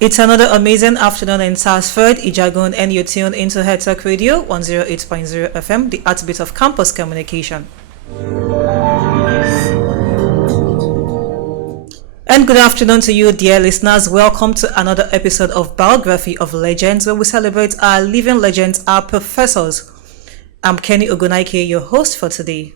It's another amazing afternoon in TASFUED, Ijagun, and you tune into Headtalk Radio 108.0 FM, the heartbeat of campus communication. And good afternoon to you, dear listeners. Welcome to another episode of Biography of Legends, where we celebrate our living legends, our professors. I'm Kenny Ogunaike, your host for today.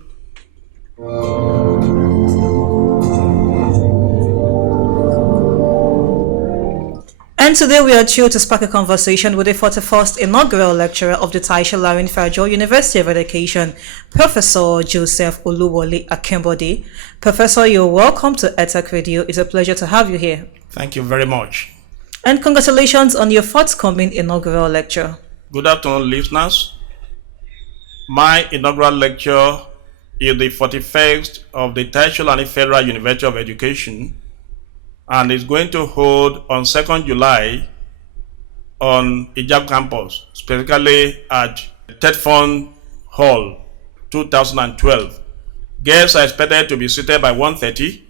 And today we are thrilled to spark a conversation with the 41st Inaugural Lecturer of the Taisha Larin Federal University of Education, Professor Joseph Oluwole Akinbode. Professor, you're welcome to Headtalk Radio. It's a pleasure to have you here. Thank you very much. And congratulations on your forthcoming inaugural lecture. Good afternoon, listeners. My inaugural lecture is the 41st of the Taisha Larin Federal University of Education, and is going to hold on 2nd July on Ijagun campus, specifically at TASFUED Hall 2012. Guests are expected to be seated by 1:30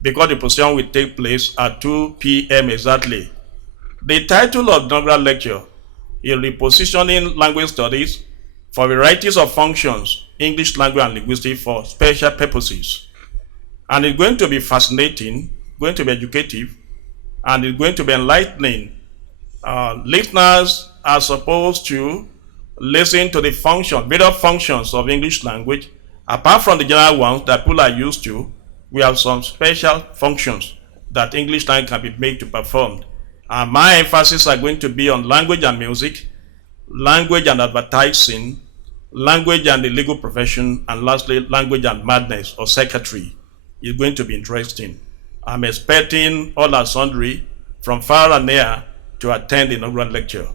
because the position will take place at 2 p.m. exactly. The title of the inaugural lecture is Repositioning Language Studies for Varieties of Functions, English Language and Linguistics for Special Purposes. And it's going to be fascinating, going to be educative, and it's going to be enlightening. Listeners are supposed to listen to the various functions of English language. Apart from the general ones that people are used to, we have some special functions that English language can be made to perform. And my emphasis are going to be on language and music, language and advertising, language and the legal profession, and lastly, language and madness or psychiatry. It's going to be interesting. I'm expecting all and sundry from far and near to attend the inaugural lecture.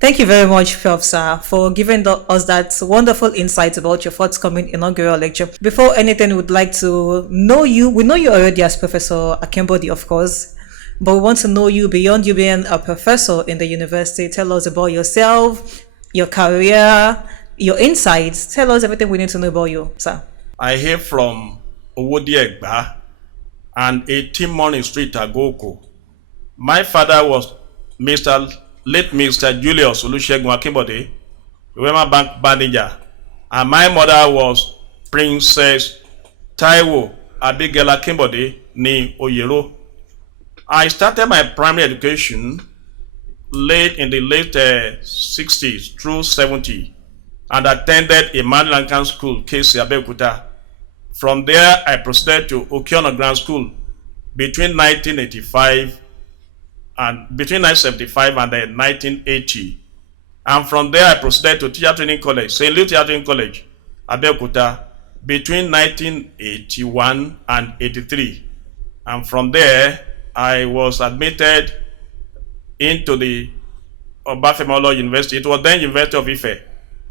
Thank you very much, Prof, sir, for giving us that wonderful insight about your forthcoming inaugural lecture. Before anything, we'd like to know you. We know you already as Professor Akinbode, of course, but we want to know you beyond you being a professor in the university. Tell us about yourself, your career, your insights. Tell us everything we need to know about you, sir. I hail from Owodiegba and 18 Morning Street, Agoko. My father was late Mr. Julius Olusegun Akinbode, Wema Bank manager, and my mother was Princess Taiwo Abigail Akinbode ní Oyero. I started my primary education in the late 60s through 70 and attended a Madlankan school, KC Abeokuta. From there, I proceeded to Okeono Grand School between 1975 and 1980. And from there, I proceeded to Teacher Training College, St. Louis Teacher Training College, Abeokuta, between 1981 and 83. And from there, I was admitted into the Obafemi University. It was then University of Ife,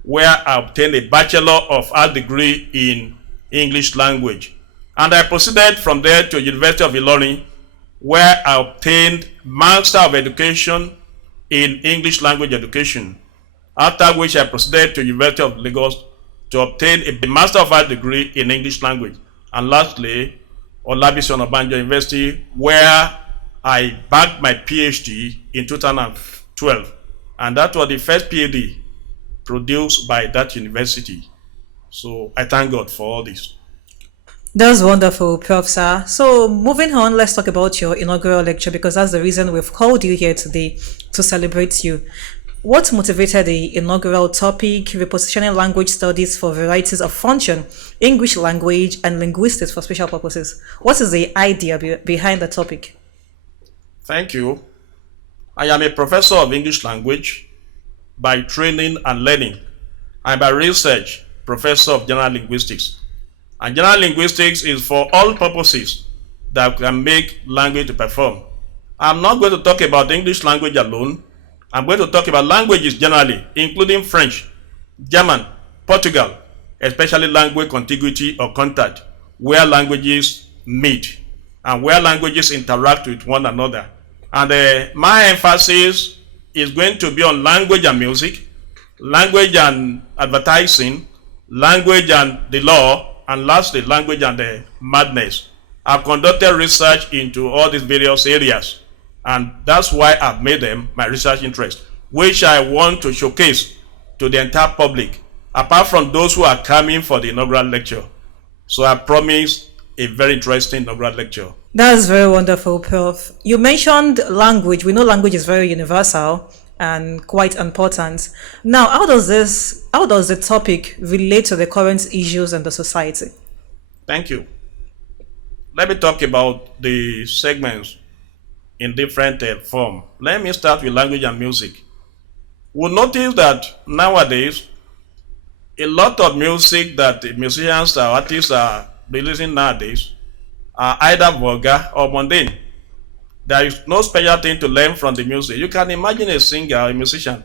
where I obtained a Bachelor of Arts degree in English language. And I proceeded from there to University of Ilorin, where I obtained Master of Education in English Language Education. After which I proceeded to University of Lagos to obtain a Master of Arts degree in English language. And lastly, Olabisi Onabanjo University, where I bagged my PhD in 2012. And that was the first PhD produced by that university. So I thank God for all this. That's wonderful, Prof, sir. So moving on, let's talk about your inaugural lecture, because that's the reason we've called you here today, to celebrate you. What motivated the inaugural topic, repositioning language studies for varieties of function, English language and linguistics for special purposes? What is the idea behind the topic? Thank you. I am a professor of English language by training and learning, and by research, professor of general linguistics. And general linguistics is for all purposes that can make language to perform. I'm not going to talk about English language alone. I'm going to talk about languages generally, including French, German, Portugal, especially language contiguity or contact, where languages meet and where languages interact with one another. And my emphasis is going to be on language and music, language and advertising, language and the law, and lastly, language and madness. I've conducted research into all these various areas. And that's why I've made them my research interest, which I want to showcase to the entire public, apart from those who are coming for the inaugural lecture. So I promise a very interesting inaugural lecture. That's very wonderful, Prof. You mentioned language. We know language is very universal and quite important. Now, how does the topic relate to the current issues in the society? Thank you. Let me talk about the segments in different form. Let me start with language and music. We'll notice that nowadays, a lot of music that the musicians or artists are releasing nowadays are either vulgar or mundane. There is no special thing to learn from the music. You can imagine a singer, a musician,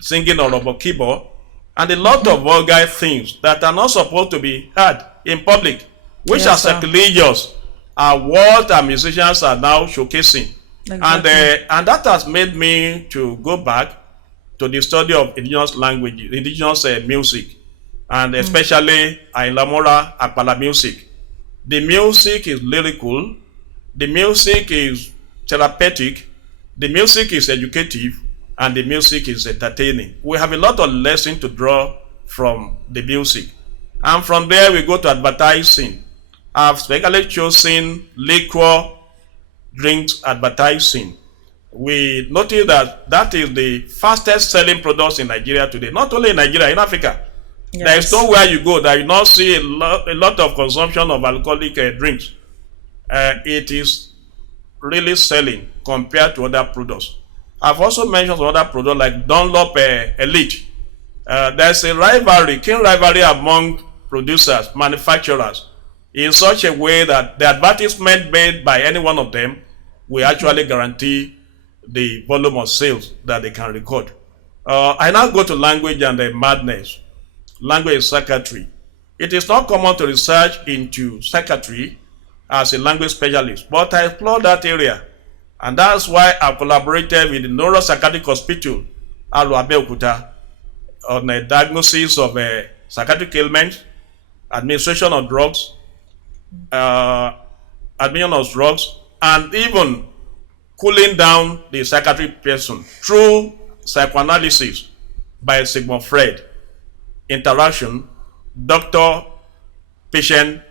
singing on a keyboard, and a lot of vulgar things that are not supposed to be heard in public, which Yes, are sir. sacrilegious, are what our musicians are now showcasing. Exactly. And that has made me to go back to the study of indigenous language, indigenous music, and especially Ailamora Akpala music. The music is lyrical, the music is therapeutic, the music is educative, and the music is entertaining. We have a lot of lessons to draw from the music. And from there, we go to advertising. I've specially chosen liquor drinks advertising. We notice that that is the fastest selling products in Nigeria today, not only in Nigeria, in Africa. There is Yes. nowhere you go that you not see a lot of consumption of alcoholic drinks. It is really selling compared to other products. I've also mentioned some other products like Dunlop Elite. There's a rivalry, keen rivalry among producers, manufacturers, in such a way that the advertisement made by any one of them will actually guarantee the volume of sales that they can record. I now go to language and madness. Language is psychiatry. It is not common to research into psychiatry as a language specialist, but I explore that area. And that's why I collaborated with the Neuropsychiatric Hospital, Alo Abeokuta, on a diagnosis of psychiatric ailments, administration of drugs, administration of drugs, and even cooling down the psychiatric person through psychoanalysis by Sigmund Freud, interaction, doctor, patient,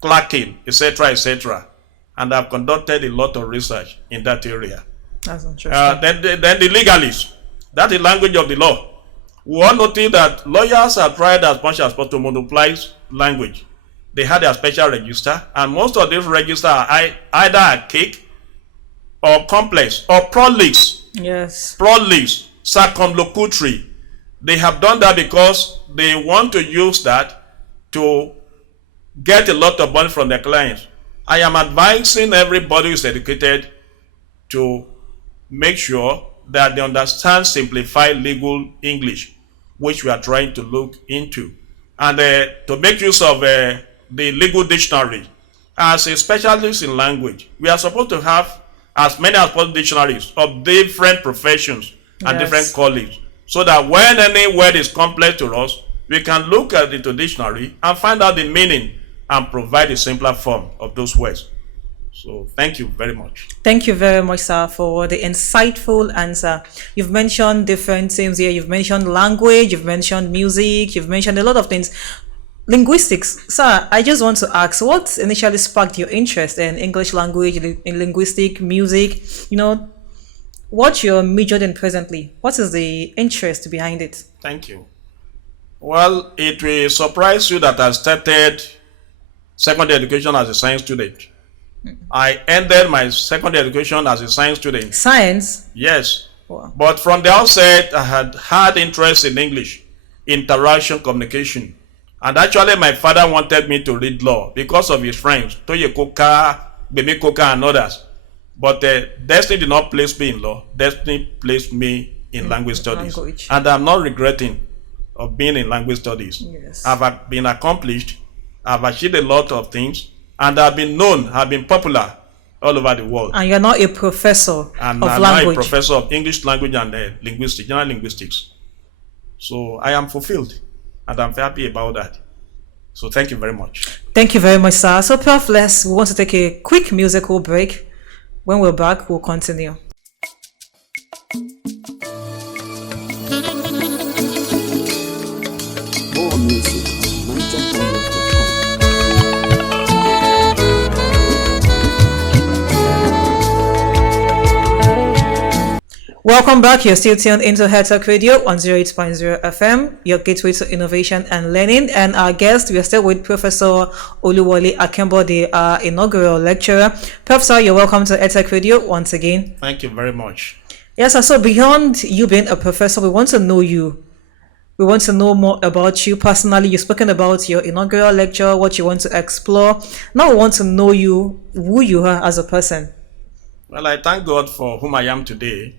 clerking, etc., etc. And I've conducted a lot of research in that area. That's interesting. Then the legalists, that's the language of the law. We all notice that lawyers have tried as much as possible to monopolize language. They had a special register, and most of these registers are either archaic or complex or prolix, Yes. circumlocutory. They have done that because they want to use that to get a lot of money from their clients. I am advising everybody who is educated to make sure that they understand simplified legal English, which we are trying to look into, and to make use of the legal dictionary. As a specialist in language, we are supposed to have as many as possible dictionaries of different professions and Yes. different callings, so that when any word is complex to us, we can look at the dictionary and find out the meaning and provide a simpler form of those words. So thank you very much. Thank you very much, sir, for the insightful answer. You've mentioned different things here. You've mentioned language, you've mentioned music, you've mentioned a lot of things. Linguistics, sir, I just want to ask, what initially sparked your interest in English language, in linguistic, music? What you're majored in presently? What is the interest behind it? Thank you. Well, it will surprise you that I started secondary education as a science student. I ended my secondary education as a science student. Science? Yes. Wow. But from the outset, I had interest in English, interaction, communication. And actually, my father wanted me to read law because of his friends, Toye Koka, Bemi Koka, and others. But destiny did not place me in law. Destiny placed me in language studies. Language. And I'm not regretting of being in language studies. Yes. I've been accomplished. I've achieved a lot of things. And I've been known, I've been popular all over the world. And you're not a professor And of I'm now a language. professor of English language and linguistics, general linguistics. So I am fulfilled, and I'm happy about that. So thank you very much. Thank you very much, sir. So, Prof, we want to take a quick musical break. When we're back, we'll continue. More music on NigerHighlife.com. Welcome back. You're still tuned into Headtalk Radio on 08.0 FM, your gateway to innovation and learning. And our guest, we are still with Professor Oluwole Akinbode, our inaugural lecturer. Professor, you're welcome to Headtalk Radio once again. Thank you very much. Yes, sir. So beyond you being a professor, we want to know you. We want to know more about you personally. You've spoken about your inaugural lecture, what you want to explore. Now we want to know you, who you are as a person. Well, I thank God for whom I am today.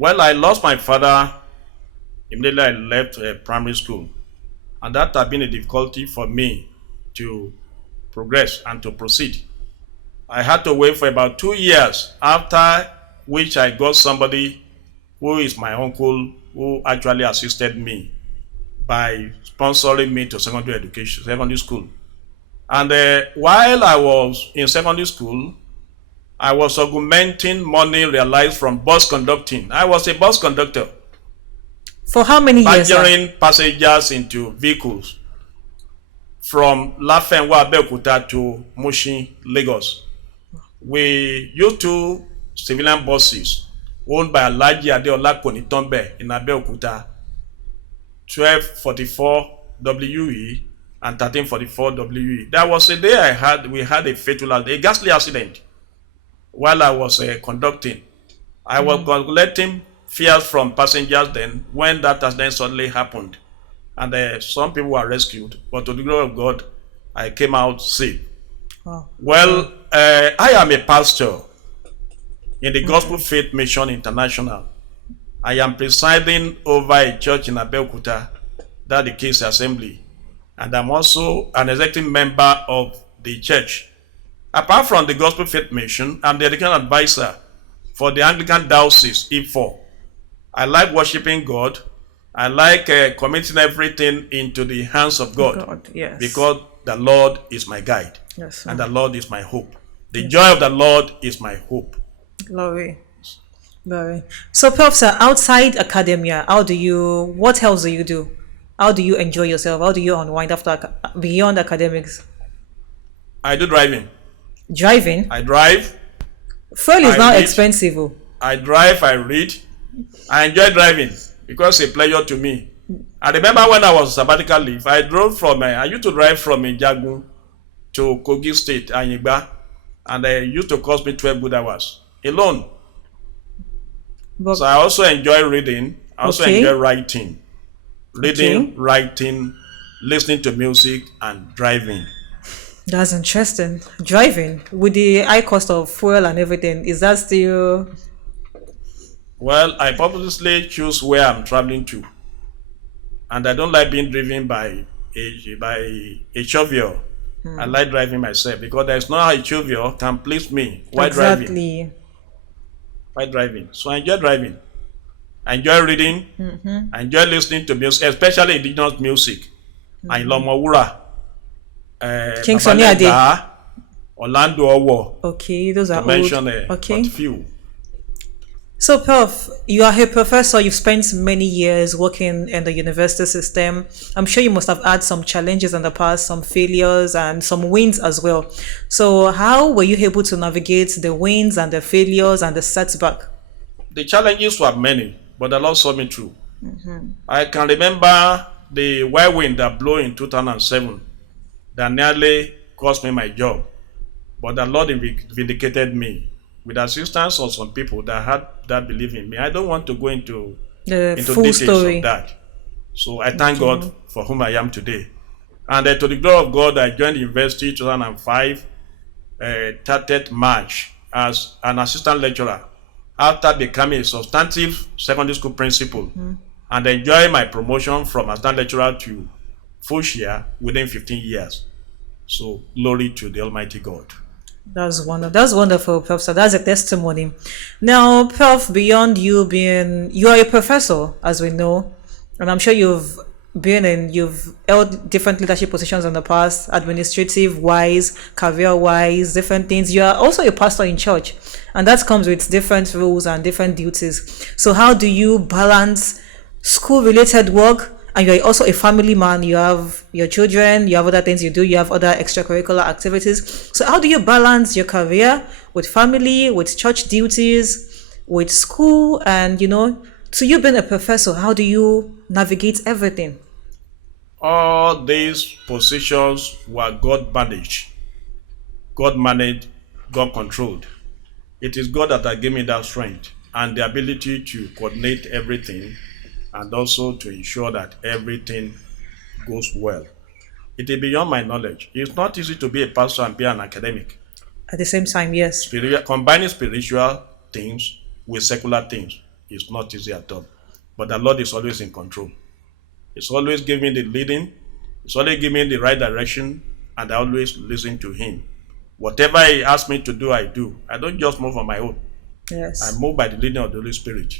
Well, I lost my father immediately I left primary school, and that has been a difficulty for me to progress and to proceed. I had to wait for about 2 years, after which I got somebody who is my uncle who actually assisted me by sponsoring me to secondary school. And while I was in secondary school, I was augmenting money realized from bus conducting. I was a bus conductor. For how many years? Badgering passengers into vehicles from Lafenwa, Abeokuta to Mushin, Lagos. We used 2 civilian buses owned by Alhaji Adeola Konitombe in Abeokuta, 1244 WE and 1344 WE. There was a day we had a fatal, a ghastly accident while I was conducting. I was calculating fears from passengers then when that accident suddenly happened. And some people were rescued, but to the glory of God, I came out safe. Wow. Well, I am a pastor in the Gospel Faith Mission International. I am presiding over a church in Abeokuta, that the Case Assembly. And I'm also an executive member of the church. Apart from the Gospel Faith Mission, I'm the education advisor for the Anglican Diocese, E4. I like worshiping God. I like committing everything into the hands of God. Yes. Because the Lord is my guide. Yes, and the Lord is my hope. The joy of the Lord is my hope. Glory. Glory. So, Professor, outside academia, what else do you do? How do you enjoy yourself? How do you unwind beyond academics? I do driving. Driving? I drive. Fuel is now expensive. I drive, I read. I enjoy driving because it's a pleasure to me. I remember when I was on sabbatical leave, I used to drive from Ijagun to Kogi State, Anyigba, and it used to cost me 12 good hours alone. So I also enjoy reading. I also enjoy writing. Reading, writing, listening to music, and driving. That's interesting. Driving with the high cost of fuel and everything, is that still? Well, I purposely choose where I'm traveling to, and I don't like being driven by a chauffeur. I like driving myself because there's no how a chauffeur can please me while driving. While driving, so I enjoy driving. I enjoy reading. I enjoy listening to music, especially indigenous music. I love Mawura. King Sunny Ade, Orlando Owo. Okay, those are mention old. But few. So, Prof, you are a professor. You've spent many years working in the university system. I'm sure you must have had some challenges in the past, some failures and some wins as well. So, how were you able to navigate the wins and the failures and the setback? The challenges were many, but the Lord saw me through. I can remember the whirlwind that blew in 2007 that nearly cost me my job. But the Lord vindicated me with the assistance of some people that believe in me. I don't want to go into full details story of that. So I thank God for whom I am today. And to the glory of God, I joined the university in 2005, 30th March, as an assistant lecturer after becoming a substantive secondary school principal and enjoying my promotion from assistant lecturer to full share within 15 years. So glory to the Almighty God. That's wonderful, Prof. So that's a testimony. Now, Prof, beyond you are a professor, as we know, and I'm sure you've you've held different leadership positions in the past, administrative wise, career wise, different things. You are also a pastor in church, and that comes with different roles and different duties. So how do you balance school related work, and you're also a family man? You have your children, you have other things you do, you have other extracurricular activities. So how do you balance your career with family, with church duties, with school, and to you being a professor, how do you navigate everything? All these positions were God managed. God managed, God controlled. It is God that has given me that strength and the ability to coordinate everything and also to ensure that everything goes well. It is beyond my knowledge. It's not easy to be a pastor and be an academic. At the same time, yes. Combining spiritual things with secular things is not easy at all. But the Lord is always in control. It's always giving me the leading. It's always giving me the right direction, and I always listen to Him. Whatever He asks me to do, I do. I don't just move on my own. Yes. I move by the leading of the Holy Spirit,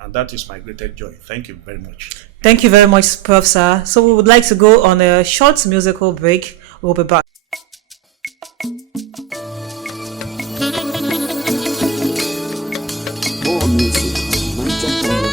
and that is my greatest joy. Thank you very much. Thank you very much, Prof. Sir. So we would like to go on a short musical break. We'll be back. More music on NigerPilot.com.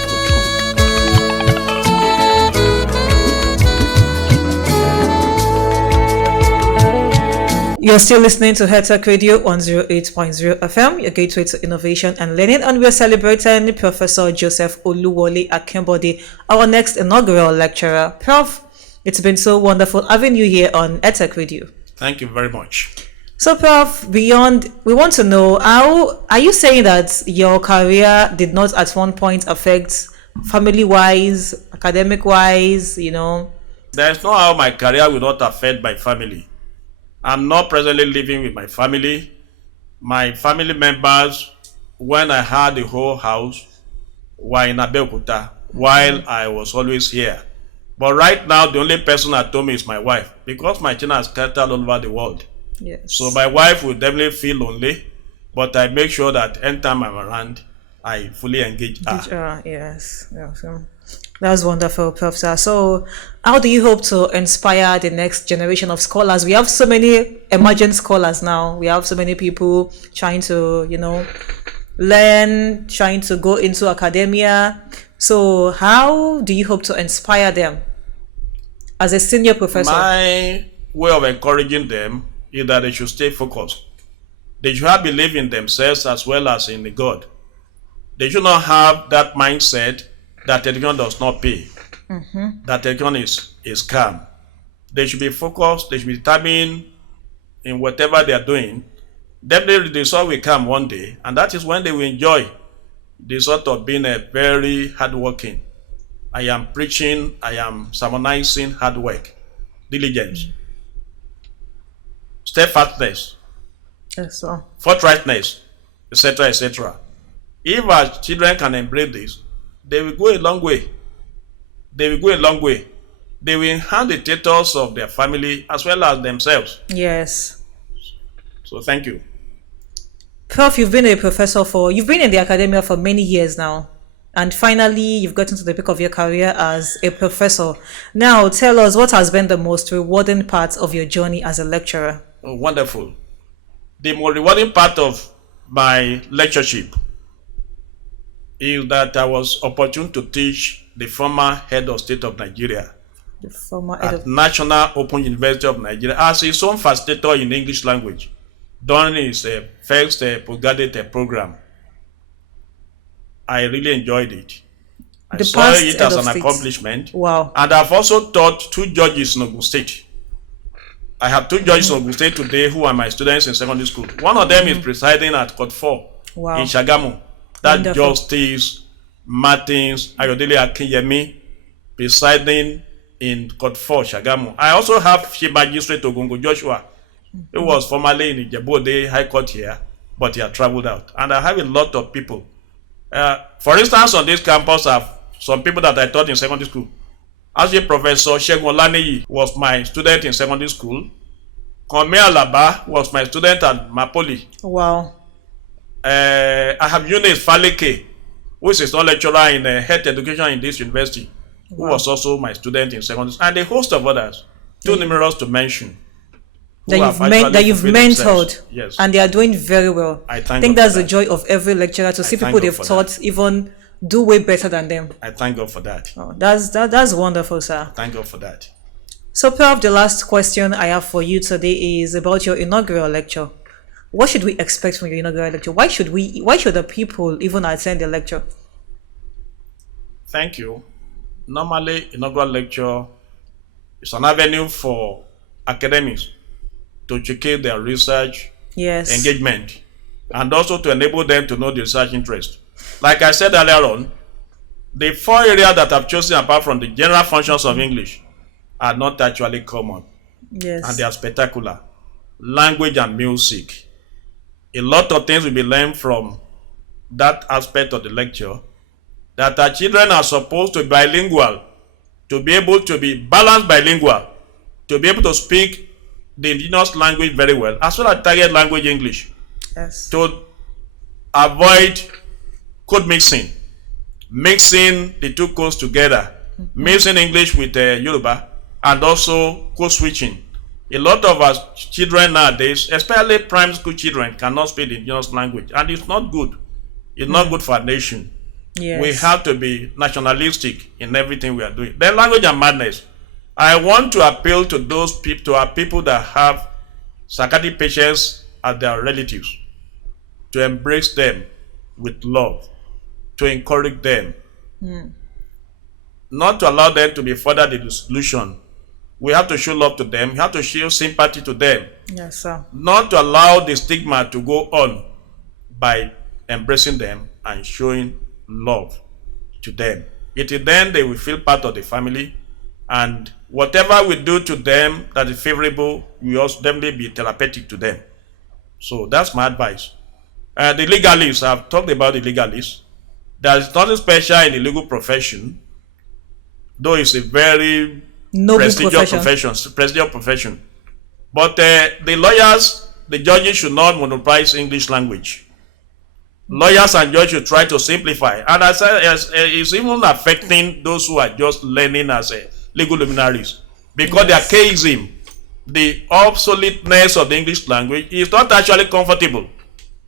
You're still listening to HeadTech Radio 108.0 FM, your gateway to innovation and learning, and we're celebrating Professor Joseph Oluwole Akinbode, our next inaugural lecturer. Prof, it's been so wonderful having you here on HeadTech Radio. Thank you very much. So, Prof, we want to know, how are you saying that your career did not at one point affect family-wise, academic-wise, There is no how my career will not affect my family. I'm not presently living with my family. My family members, when I had the whole house, were in Abeokuta while I was always here. But right now, the only person at home is my wife, because my children are scattered all over the world. Yes. So my wife will definitely feel lonely, but I make sure that anytime I'm around, I fully engage her. Yes. That's wonderful, Professor. So, how do you hope to inspire the next generation of scholars? We have so many emerging scholars now. We have so many people trying to, learn, trying to go into academia. So, how do you hope to inspire them as a senior professor? My way of encouraging them is that they should stay focused. They should have belief in themselves as well as in the God. They should not have that mindset that education does not pay, that education is scam. They should be focused, they should be determined in whatever they are doing. Definitely the result will come one day, and that is when they will enjoy the sort of being a very hardworking. I am preaching, I am sermonizing hard work, diligence, steadfastness, Yes, sir. forthrightness, etc., etc. If our children can embrace this, they will go a long way. They will go a long way. They will enhance the status of their family as well as themselves. Yes. So thank you. Prof, you've been in the academia for many years now. And finally, you've gotten to the peak of your career as a professor. Now, tell us, what has been the most rewarding part of your journey as a lecturer? Oh, wonderful. The most rewarding part of my lectureship is that I was opportune to teach the former head of state of Nigeria The former head at of... National Open University of Nigeria as his own facilitator in English language during his first postgraduate program. I really enjoyed it. I saw it as an accomplishment. Wow. And I've also taught 2 judges in Ogun State. I have 2 judges in Ogun State today who are my students in secondary school. One of them is presiding at Court 4 Wow. in Shagamu. That Wonderful. Justice Martins Ayodele Akinyemi presiding in Court 4 Shagamu. I also have Chief Magistrate Ogungo Joshua, who was formerly in the Ijebode High Court here, but he had traveled out. And I have a lot of people. For instance, on this campus, I have some people that I taught in secondary school. Actually, Professor Segun Olaneyi was my student in secondary school. Kome Alaba was my student at Mapoli. Wow. I have Eunice Faleke, who is a lecturer in health education in this university. who was also my student in secondary, and a host of others, too numerous to mention, who have actually that you've fulfilled themselves. mentored, Yes. and they are doing very well. I thank think God that's for the that. joy of every lecturer, to see thank people God they've for taught even do way better than them. I thank God for that. Oh, that's wonderful, sir. Thank God for that. So, Prof, the last question I have for you today is about your inaugural lecture. What should we expect from your inaugural lecture? Why should the people even attend the lecture? Thank you. Normally, inaugural lecture is an avenue for academics to educate their research Yes. engagement, and also to enable them to know the research interest. Like I said earlier on, the four areas that I've chosen apart from the general functions of English are not actually common, Yes. and they are spectacular. Language and music. A lot of things will be learned from that aspect of the lecture, that our children are supposed to be bilingual, to be able to be balanced bilingual, to be able to speak the indigenous language very well, as well as target language English, Yes. to avoid code mixing the two codes together, mixing English with Yoruba, and also code switching. A lot of our children nowadays, especially primary school children, cannot speak the indigenous language, and it's not good. It's not good for our nation. Yes. We have to be nationalistic in everything we are doing. Then language and madness. I want to appeal to those people, to our people that have psychiatric patients as their relatives, to embrace them with love, to encourage them, not to allow them to be further the disillusion. We have to show love to them. We have to show sympathy to them, Yes, sir. not to allow the stigma to go on, by embracing them and showing love to them. It is then they will feel part of the family, and whatever we do to them that is favorable will also definitely be therapeutic to them. So that's my advice. The legalists, I've talked about the legalists. There's nothing special in the legal profession, though it's a very Noble prestigious profession. profession. But the lawyers, the judges should not monopolize English language. Lawyers and judges should try to simplify. And as it's even affecting those who are just learning as legal luminaries. Because Yes. the archaism, the obsoleteness of the English language is not actually comfortable.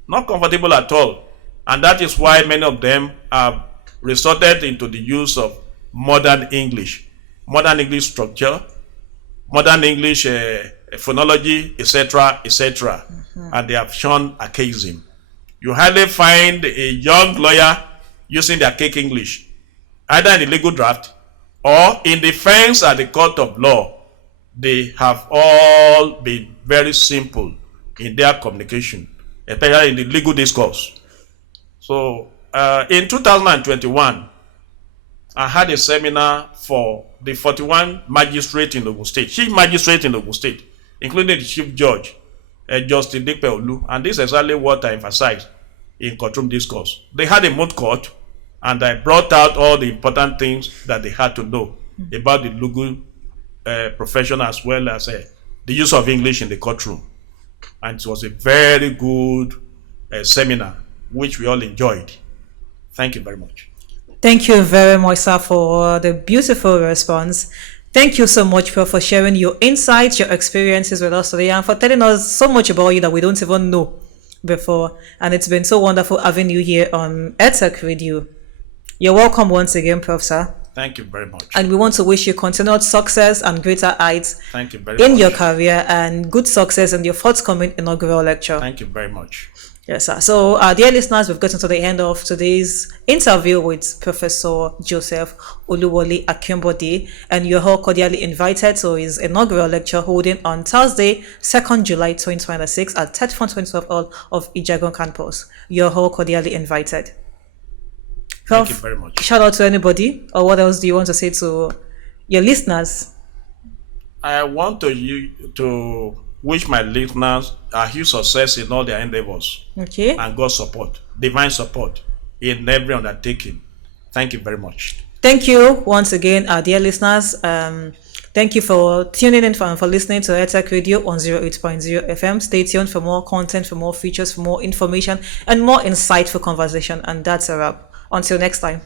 Not comfortable at all. And that is why many of them have resorted into the use of modern English structure, modern English phonology, etc., etc. And they have shown archaism. You hardly find a young lawyer using the archaic English, either in the legal draft or in defense at the court of law. They have all been very simple in their communication, especially in the legal discourse. So in 2021, I had a seminar for the 41 magistrate in Ogun State, chief magistrate in Ogun State, including the chief judge, Justice Dipe Olu, and this is exactly what I emphasized in courtroom discourse. They had a moot court, and I brought out all the important things that they had to know about the legal profession, as well as the use of English in the courtroom. And it was a very good seminar, which we all enjoyed. Thank you very much. Thank you very much, sir, for the beautiful response. Thank you so much, Prof, for sharing your insights, your experiences with us today, and for telling us so much about you that we don't even know before. And it's been so wonderful having you here on EdTech Radio. You're welcome once again, Prof, sir. Thank you very much. And we want to wish you continued success and greater heights Thank you very in much. your career, and good success in your forthcoming inaugural lecture. Thank you very much. Yes, sir. So, dear listeners, we've gotten to the end of today's interview with Professor Joseph Oluwole Akinbode, and you're all cordially invited to his inaugural lecture holding on Thursday, 2nd July 2026 at TED 2012 Hall of Ijagon Campus. You're all cordially invited. Prof, Thank you very much. shout out to anybody, or what else do you want to say to your listeners? I want to wish my listeners a huge success in all their endeavors, Okay. and God's support, divine support in every undertaking. Thank you very much. Thank you once again, our dear listeners. Thank you for tuning in for listening to EdTech Radio on 08.0 FM. Stay tuned for more content, for more features, for more information, and more insightful conversation. And that's a wrap. Until next time.